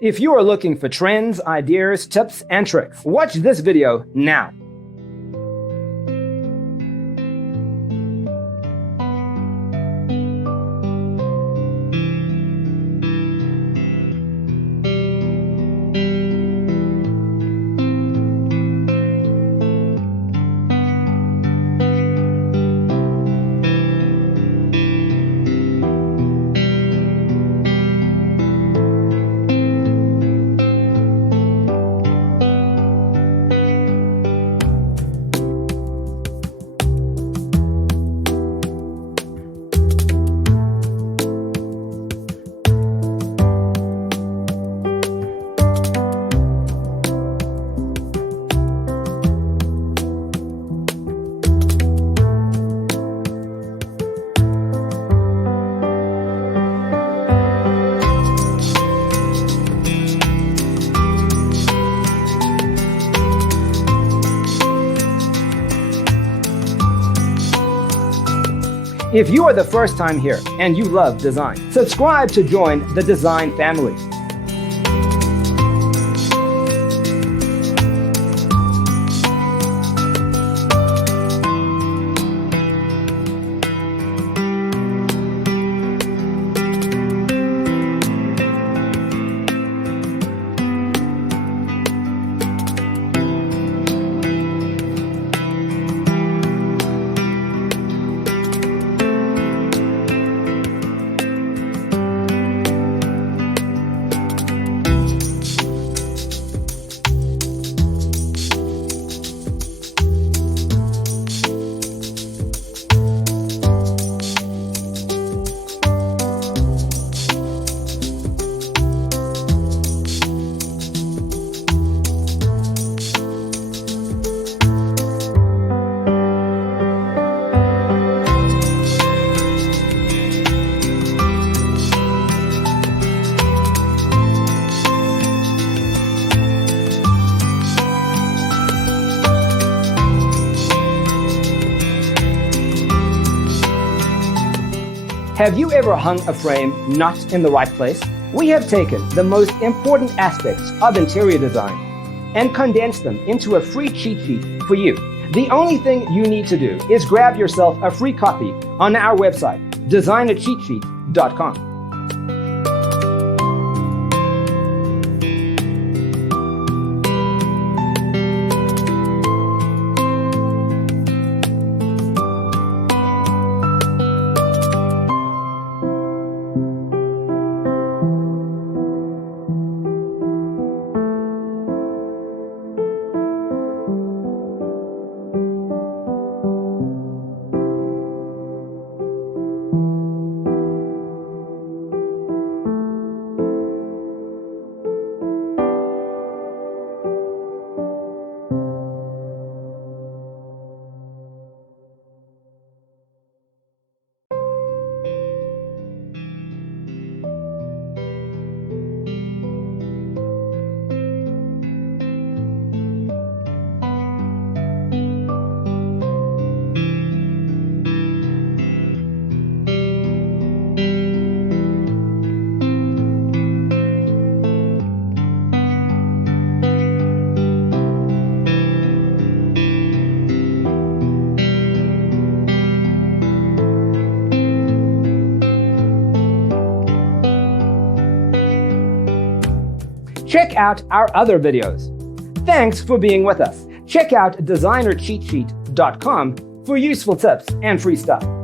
If you are looking for trends, ideas, tips, and tricks, watch this video now. If you are the first time here and you love design, subscribe to join the design family. Have you ever hung a frame not in the right place? We have taken the most important aspects of interior design and condensed them into a free cheat sheet for you. The only thing you need to do is grab yourself a free copy on our website, designercheatsheet.com. Check out our other videos. Thanks for being with us. Check out designercheatsheet.com for useful tips and free stuff.